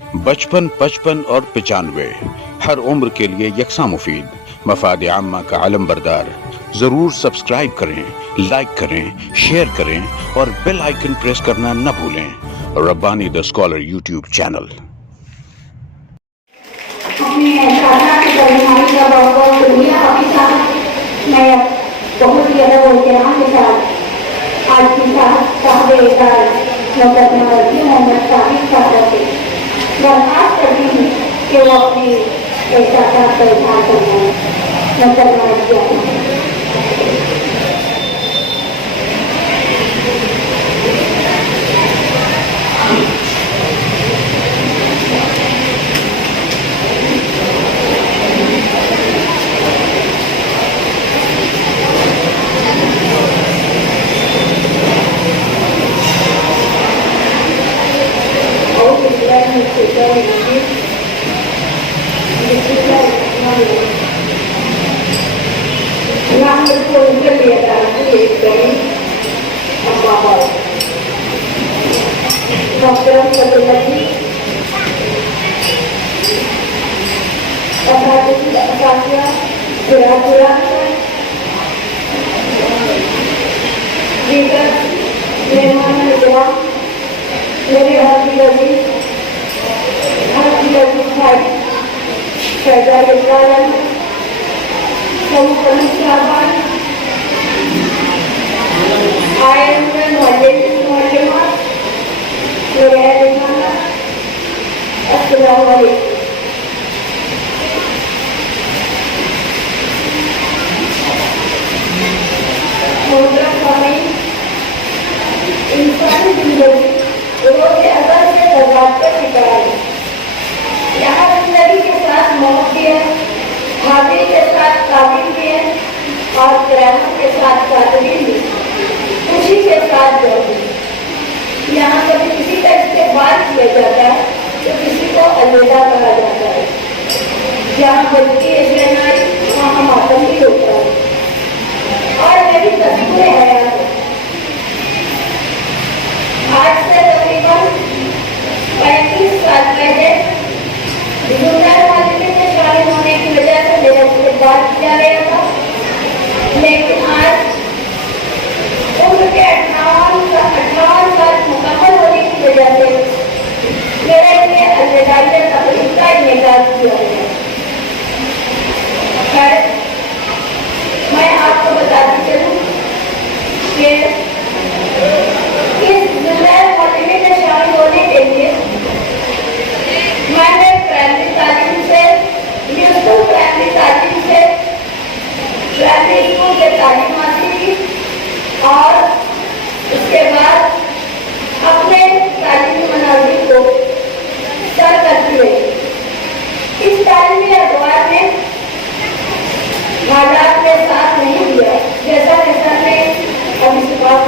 55 55 اور 95 ہر عمر کے لیے یکساں مفید مفاد عامہ کا علم بردار. ضرور سبسکرائب کریں، لائک کریں، شیئر کریں اور بیل آئیکن پریس کرنا نہ بھولیں. ربانی دا اسکالر یوٹیوب چینل. اپنے ساتھ کی رہنمائی کا بہت بہت شکریہ. ابھی صاحب میں بہت ہی ادب و احترام کے ساتھ آج کی صاحب اعزاز محترم محمد ثابت صاحب سے درخواست کرتی ہوں کہ وہ اپنے احساسات کا اظہار کریں. محترمہ کیا میرے ہر کی لذیذ بھائی شہزاد ابراہیم صاحبان آئے ہوئے معلمات میرے اہل خانہ السلام علیکم. محترم سامعین، انسانی زندگی روز ازل سے تضاد کا شکار ہے. یہاں زندگی کے ساتھ موت بھی ہے، حاضری کے ساتھ تعلیم بھی ہے اور قیامت کے ساتھ قادری بھی، خوشی کے ساتھ جو بھی. یہاں کبھی کسی کا استقبال کیا جاتا ہے تو کسی کو الوداع کہا جاتا ہے. جہاں بلکی شہنائی وہاں ماتم بھی ہوتا ہے. اور میری تصویر حیات ہے. آج سے تقریباً 35 سال پہلے زندہ والدین میں شامل ہونے کی وجہ سے میرا استقبال کیا گیا تھا، لیکن آج عمر کے 58 سال مکمل ہونے کی وجہ سے میرے لیے الوداعی تقریب کا انعقاد کیا گیا. خیر، میں آپ کو بتاتی چلوں کہ اس زندہ والدین میں شامل ہونے کے لیے میں نے پرائمری تعلیم سے میونسپل پرائمری تعلیم سے پرائمری اسکول سے تعلیم حاصل کی اور اس کے بعد اپنے تعلیمی مناظر کو سر کرتی رہی. اس تعلیمی ادوار میں حالات نے ساتھ نہیں دیا. جیسا کہ سر نے ابھی سے بات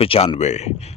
95